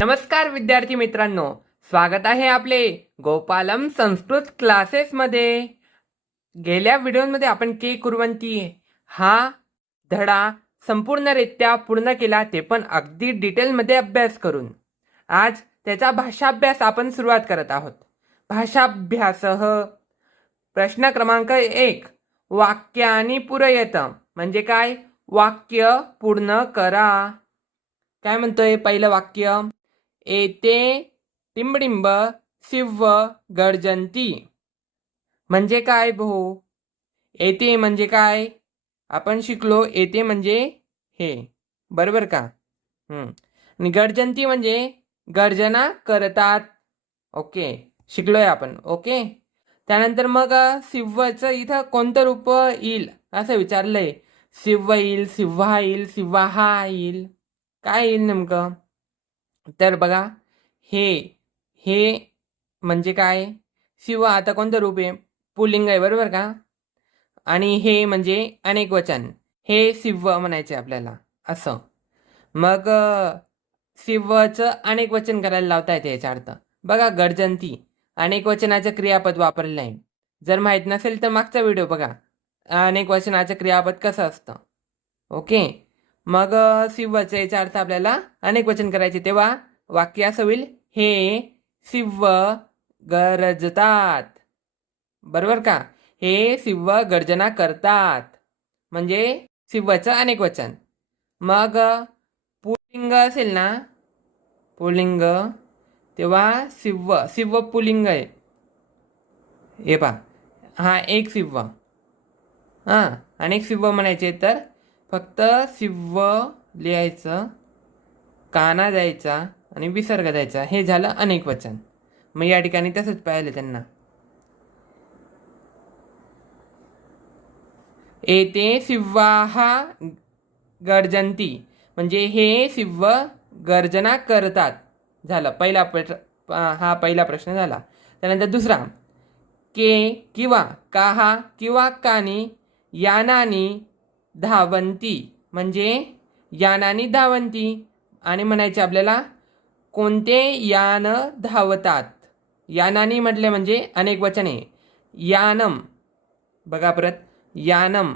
नमस्कार विद्यार्थी मित्रांनो. स्वागत आहे आपले गोपालम संस्कृत क्लासेसमध्ये गेल्या व्हिडिओमध्ये आपण के कुरवंती हा धडा संपूर्णरित्या पूर्ण केला ते पण अगदी डिटेलमध्ये अभ्यास करून. आज त्याचा भाषाभ्यास आपण सुरुवात करत आहोत. भाषाभ्यास प्रश्न क्रमांक एक वाक्यानी पुरयत. म्हणजे काय? वाक्य पूर्ण करा. काय म्हणतोय पहिलं वाक्य? एते टिंबडिंब शिव गर्जंती. म्हणजे काय भो येते म्हणजे काय? आपण शिकलो येते म्हणजे हे. बरोबर का? आणि गर्जंती म्हणजे गर्जना करतात. ओके. शिकलोय आपण. ओके. त्यानंतर मग शिवचं इथं कोणतं रूप येईल? असं विचारलंय. शिव येईल शिव्हा येईल शिवाहा येईल. काय येईल नेमकं? तर बघा हे हे म्हणजे काय? शिव आता कोणतं रूप आहे? पुलिंग आहे बरोबर का? आणि हे म्हणजे अनेक वचन. हे शिव म्हणायचे आपल्याला. असं. मग शिवचं अनेक वचन करायला लावता येते याचा अर्थ. बघा गर्जंती. अनेक वचनाचं क्रियापद वापरलेलं आहे जर माहीत नसेल तर मागचा व्हिडिओ बघा. अनेक वचनाचं क्रियापद कसं असतं? ओके? मग शिवचे याचा अर्थ आपल्याला अनेक वचन करायचे. तेव्हा वाक्य असं होईल हे शिव गरजतात. बरोबर का? हे शिव गर्जना करतात. म्हणजे शिवचं अनेक वचन. मग पुलिंग असेल ना? पुलिंग तेव्हा शिव शिव पुलिंग आहे. हे पा हा एक शिव हां अनेक शिव म्हणायचे तर फक्त शिव लिहायचं काना द्यायचा आणि विसर्ग द्यायचा. हे झालं अनेक वचन. मग या ठिकाणी तसंच पाहिलं त्यांना. येते शिवाहा गर्जंती म्हणजे हे शिव गर्जना करतात. झालं. पहिला प्रश्न हा पहिला प्रश्न झाला. त्यानंतर दुसरा. के किंवा काहा किंवा कानी यानानी धावंती. म्हणजे यानानी धावंती. आणि म्हणायचे आपल्याला कोणते यान धावतात? यानानी म्हटले म्हणजे अनेक वचने. यानम. बघा परत. यानम.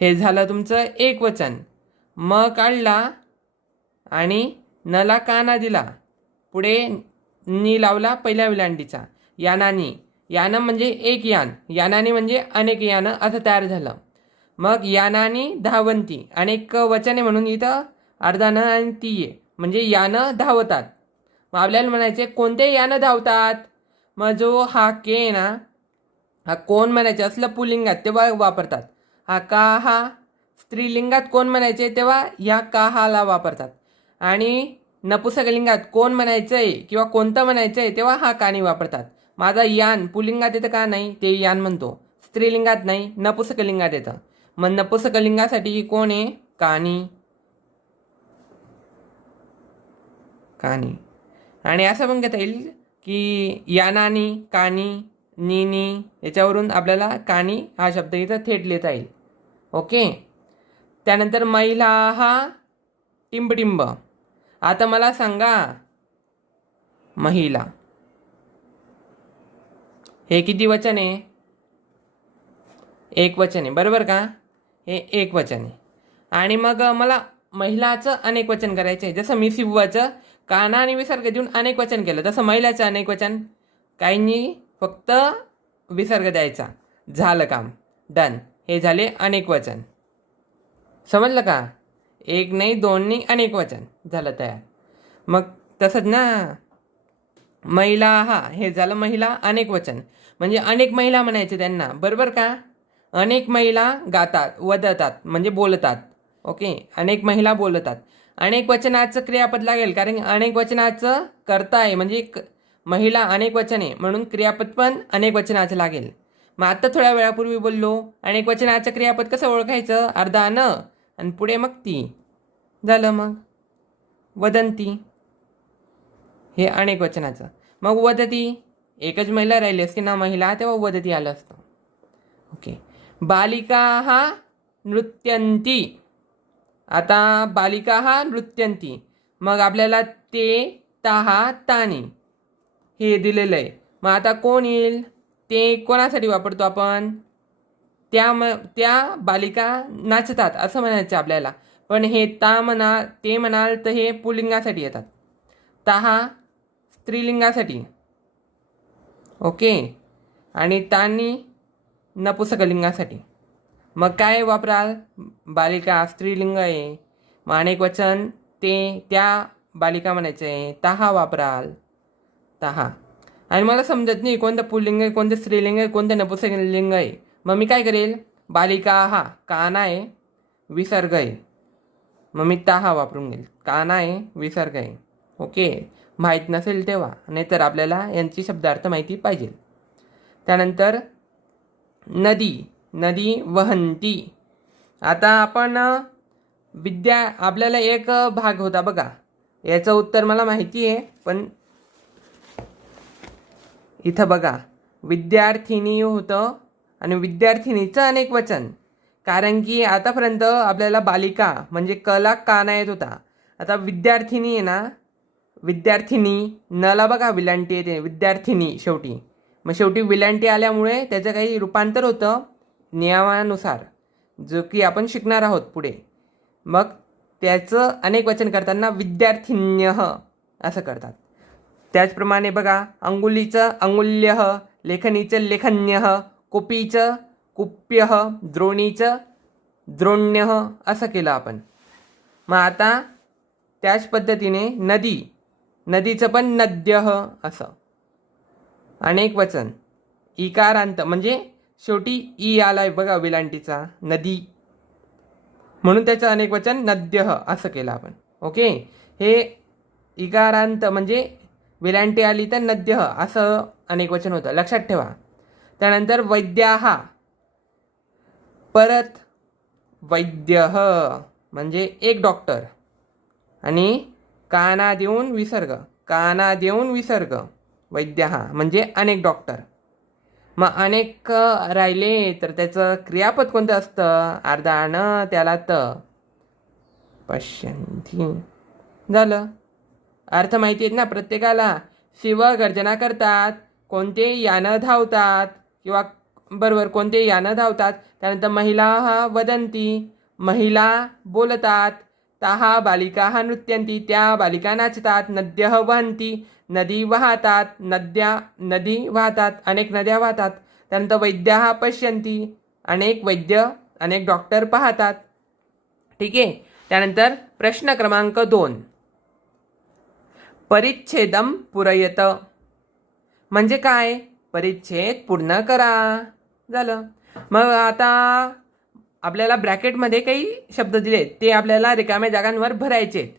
हे झालं तुमचं एक वचन. म काढला आणि नला काना दिला. पुढे नी लावला पहिल्या विलांडीचा. यानानी. यानम म्हणजे एक यान. यानानी म्हणजे अनेक यानं असं तयार झालं. मग यानानी धावंती. अनेक वचने म्हणून इथं अर्धा न आणि ती ये म्हणजे यानं धावतात. मग आपल्याला म्हणायचे कोणते यानं धावतात? मग जो हा के आहे ना हा कोण म्हणायचे? असलं पुलिंगात तेव्हा वापरतात. हा का हा? स्त्रीलिंगात कोण म्हणायचे? तेव्हा या का हाला वापरतात. आणि नपुसकलिंगात कोण म्हणायचं आहे किंवा कोणतं म्हणायचं आहे तेव्हा हा कानी वापरतात. माझा यान पुलिंगात येतं का नाही? ते यान म्हणतो. स्त्रीलिंगात नाही नपुसकलिंगात येतं. मग नपुसकलिंगासाठी कोण आहे? कानी. कानी. आणि असं पण घेता येईल की यानानी कानी नीनी याच्यावरून आपल्याला कानी हा शब्द इथं थेट लिहिता येईल. ओके? त्यानंतर महिला हा टिंबटिंब. आता मला सांगा महिला. हे किती वचन आहे? एक वचन आहे. बरोबर का? हे एक वचन आहे. आणि मग मला महिलाचं अनेक वचन करायचं आहे. जसं मी शिवाचं काना आणि विसर्ग देऊन अनेक वचन केलं. तसं महिलाचं अनेक वचन काहींनी फक्त विसर्ग द्यायचा. झालं काम. डन. हे झाले अनेक वचन. समजलं का? एक नाही दोन नाही अनेक वचन झालं तयार. मग तसंच ना? महिला हा हे झालं महिला अनेक वचन. म्हणजे अनेक महिला म्हणायचे त्यांना. बरोबर का? अनेक महिला गातात वदतात म्हणजे बोलतात. ओके अनेक महिला बोलतात. अनेक वचनाचं क्रियापद लागेल कारण अनेक वचनाचं करता आहे म्हणजे क- महिला अनेक वचने म्हणून क्रियापद पण अनेक वचनाचं लागेल. मग आता थोड्या वेळापूर्वी बोललो अनेक वचनाचं क्रियापद कसं ओळखायचं? अर्धा न आणि पुढे मग ती. झालं मग. वदंती. हे अनेक वचनाचं. मग वदती. एकच महिला राहिली असती ना महिला तेव्हा वदती आलं असतं. ओके बालिका नृत्यंती आता बालिका हा नृत्यंती मग आपल्याला ते ताहा तानी हे दिलेलं आहे. मग आता कोण येईल? ते कोणासाठी वापरतो आपण? त्या म त्या बालिका नाचतात असं म्हणायचं आपल्याला. पण हे ता म्हणा ते म्हणाल तर हे पुलिंगासाठी येतात. ताहा स्त्रीलिंगासाठी. ओके. आणि तानी नपुसकलिंगासाठी मग काय वापराल? बालिका स्त्रीलिंग आहे. मग अनेक वचन ते त्या बालिका म्हणायचं आहे ताहा वापराल. ताहा. आणि मला समजत नाही कोणतं पुल्लिंग आहे कोणतं स्त्रीलिंग आहे कोणतं नपुसकलिंग आहे. मग मी काय करेल? बालिका हा काना आहे विसर्ग आहे. मग मी ताहा वापरून घेईल. काना आहे विसर्ग आहे. ओके. माहीत नसेल तेव्हा नाहीतर आपल्याला यांची शब्दार्थ माहिती पाहिजे. त्यानंतर नदी नदी वहंती. आता आपण विद्या आपल्याला एक भाग होता बघा. याचं उत्तर मला माहिती आहे पण इथं बघा. विद्यार्थिनी होतं आणि विद्यार्थिनीचं अनेक वचन. कारण की आतापर्यंत आपल्याला बालिका म्हणजे कला काना येत होता? आता विद्यार्थिनी आहे ना? विद्यार्थिनी नला बघा विलांटी येते. विद्यार्थिनी शेवटी. मग शेवटी विलांटी आल्यामुळे त्याचं काही रूपांतर होतं नियमानुसार जो की आपण शिकणार आहोत पुढे. मग त्याचं अनेक वचन करताना विद्यार्थिन्य असं करतात. त्याचप्रमाणे बघा अंगुलीचं अंगुल्य लेखनीचं लेखन्य कुपीचं कुप्य द्रोणीचं द्रोण्य असं केलं आपण. मग आता त्याच पद्धतीने नदी नदीचं पण नद्य असं. अनेक वचन. इकारांत म्हणजे शेवटी ई आलाय बघा विलांटीचा नदी. म्हणून त्याचं अनेक वचन नद्य असं केलं आपण. ओके? हे इकारांत म्हणजे विलांटी आली तर नद्य असं अनेक वचन होतं. लक्षात ठेवा. त्यानंतर वैद्याहा परत वैद्य म्हणजे एक डॉक्टर आणि काना देऊन विसर्ग. काना देऊन विसर्ग. वैद्य हा म्हणजे अनेक डॉक्टर मग अनेक राहिले तर त्याचं क्रियापद कोणतं असतं? अर्धा न त्याला त. पश्यंती. झालं. अर्थ माहिती आहेत ना प्रत्येकाला. शिव गर्जना करतात कोणते यानं धावतात किंवा बरोबर कोणते यानं धावतात? त्यानंतर महिला हा वदंती. महिला बोलतात ताहा बालिका नृत्यंती त्या बालिका नाचतात नद्य वहंती नदी वाहतात नद्या नदी वाहतात अनेक नद्या वाहतात। त्यानंतर वैद्य हा पश्यंती अनेक वैद्य अनेक डॉक्टर पाहतात। ठीक आहे? त्यानंतर प्रश्न क्रमांक दोन. परिच्छेदम पुरयत. म्हणजे काय? परिच्छेद पूर्ण करा. झालं. मग आता आपल्याला ब्रॅकेटमध्ये काही शब्द दिले ते आपल्याला रिकाम्या जागांवर भरायचे. आहेत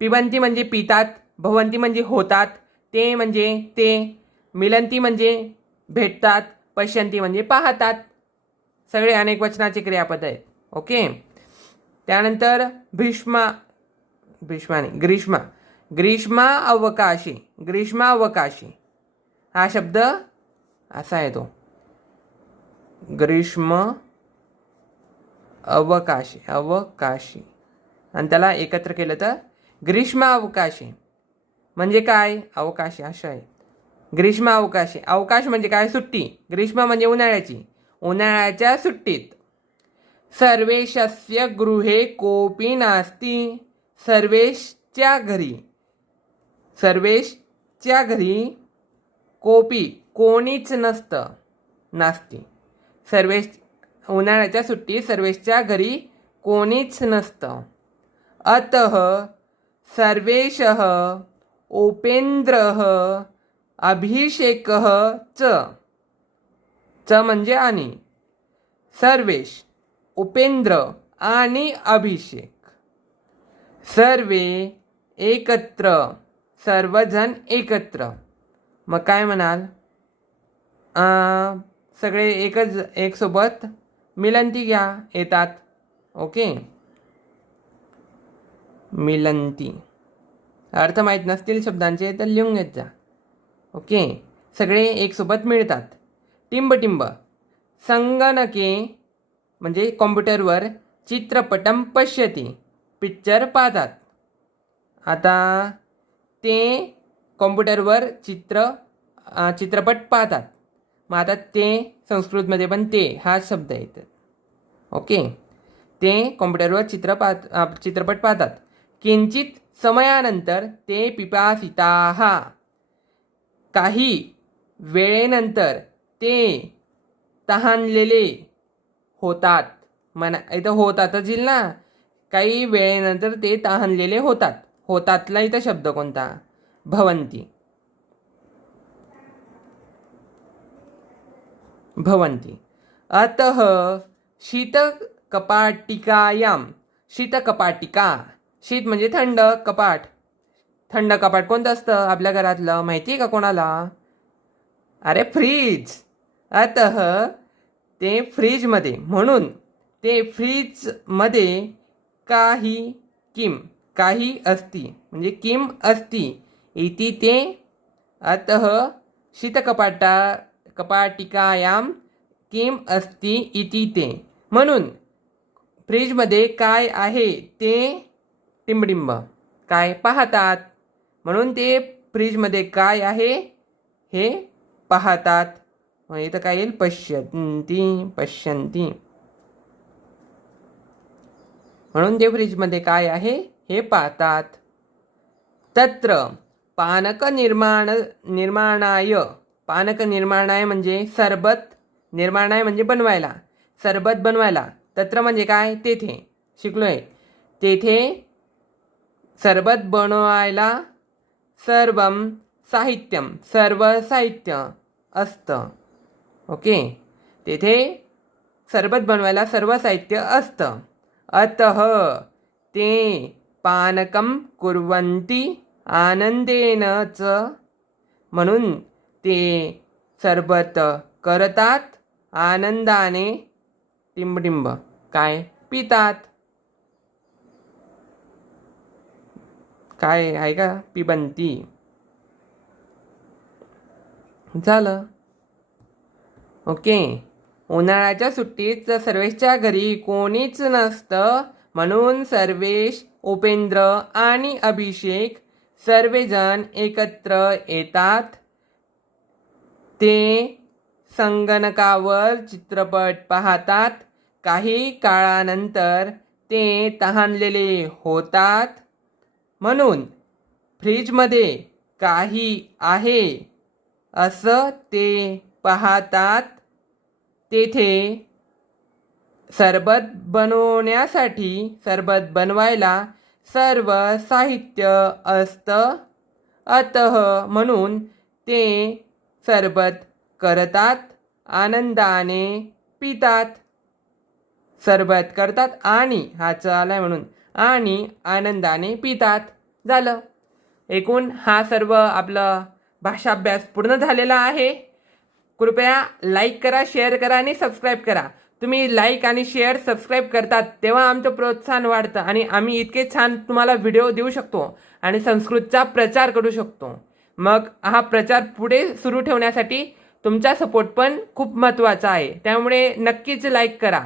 पिबंती म्हणजे पितात भवंती म्हणजे होतात ते म्हणजे ते मिलंती म्हणजे भेटतात पश्यंती म्हणजे पाहतात. सगळे अनेक वचनाचे क्रियापद आहेत. ओके? त्यानंतर भीष्मा भीष्माने ग्रीष्मा. ग्रीष्मा अवकाशी ग्रीष्मा अवकाशी. हा शब्द असा आहे तो ग्रीष्म अवकाशी अवकाशी. आणि त्याला एकत्र केलं तर ग्रीष्म अवकाशी म्हणजे काय? अवकाशी असं आहे. ग्रीष्म अवकाशी अवकाश म्हणजे काय? सुट्टी. ग्रीष्म म्हणजे उन्हाळ्याची. उन्हाळ्याच्या सुट्टीत. सर्वेशस्य गृहे कोपी नास्ती. सर्वेशच्या घरी. सर्वेशच्या घरी कोपी कोणीच नसतं. नास्ती. सर्वेश उन्हाळ्याच्या सुट्टीत सर्वेशच्या घरी कोणीच नसतं. अत सर्वेश उपेंद्र अभिषेक च. च म्हणजे आणि. सर्वेश उपेंद्र आणि अभिषेक. सर्वे एकत्र सर्वजण एकत्र. मग काय म्हणाल? सगळे एकच एकसोबत मिलंती घ्या येतात. ओके? मिलंती. अर्थ माहीत नसतील शब्दांचे तर लिहून घेत जा. ओके? सगळे एक सोबत मिळतात. टिंब संगणके म्हणजे कॉम्प्युटरवर चित्रपटम पश्यती. पिक्चर पाहतात. आता ते कॉम्प्युटरवर चित्र चित्रपट पाहतात. मग आता ते संस्कृतमध्ये पण ते हा शब्द येतात ओके ते कॉम्प्युटरवर चित्र पाहत चित्रपट पाहतात. किंचित समयानंतर ते पिपासिताहा काही वेळेनंतर ते तहानलेले होतात. म्हणा इथं होतातच येईल ना? काही वेळेनंतर ते तहानलेले होतात. होतातला इथं शब्द कोणता? भवंती. भवन्ति। अतः शीतकपाटिकायां शीतकपाटिका शीत म्हणजे थंड कपाट. थंड कपाट कोणतं असतं आपल्या घरातलं? माहिती आहे का कोणाला? अरे फ्रीज! अतः ते फ्रीजमध्ये म्हणून ते फ्रीजमध्ये काही किम काही असती म्हणजे किम असती इति ते. अतः शीतकपाटा कपाटिकायां किम अस्ति इति ते. म्हणून फ्रीजमध्ये काय आहे ते टिंबडिंब. काय पाहतात? म्हणून ते फ्रीजमध्ये काय आहे हे पाहतात. मग इथं काय येईल? पश्यंती पश्यंती म्हणून ते फ्रीजमध्ये काय आहे हे पाहतात. तत्र पानक निर्माण निर्माणाय पानक निर्माणाय म्हणजे सरबत निर्माणाय म्हणजे बनवायला. सरबत बनवायला. तत्र म्हणजे काय? तेथे. शिकलो आहे तेथे सरबत बनवायला सर्व साहित्यम सर्व साहित्य असतं. ओके? तेथे सरबत बनवायला सर्व साहित्य असतं. अतः ते पानकं कुर्वन्ति आनंदेनच म्हणून ते सरबत करतात. आनंदाने टिंबटिंब. काय? पितात. काय? आहे का? पिबंती. झालं. ओके. उन्हाळ्याच्या सुट्टीत सर्वेशच्या घरी कोणीच नसतं म्हणून सर्वेश उपेंद्र आणि अभिषेक सर्वजण एकत्र येतात. ते संगणकावर चित्रपट पाहतात. काही काळानंतर ते तहानलेले होतात. म्हणून फ्रीजमध्ये काही आहे असं ते पाहतात. तेथे सरबत बनवण्यासाठी सरबत बनवायला सर्व साहित्य असतं. अतः म्हणून ते सरबत करतात आनंदाने पितात. सरबत करतात आणि हा चालाय म्हणून आणि आनंदाने पितात. झालं. एकूण हा सर्व आपलं भाषाभ्यास पूर्ण झालेला आहे. कृपया लाईक करा शेअर करा आणि सबस्क्राईब करा. तुम्ही लाईक आणि शेअर सबस्क्राईब करतात तेव्हा आमचं प्रोत्साहन वाढतं आणि आम्ही इतके छान तुम्हाला व्हिडिओ देऊ शकतो आणि संस्कृतचा प्रचार करू शकतो. मग हा प्रचार पुढे सुरू ठेवण्यासाठी तुमचा सपोर्ट पण खूप महत्त्वाचा आहे. त्यामुळे नक्कीच लाईक करा.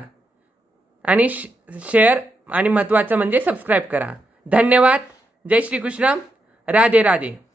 आणि शेअर आणि महत्त्वाचं म्हणजे सबस्क्राईब करा. धन्यवाद. जय श्रीकृष्ण. राधे राधे.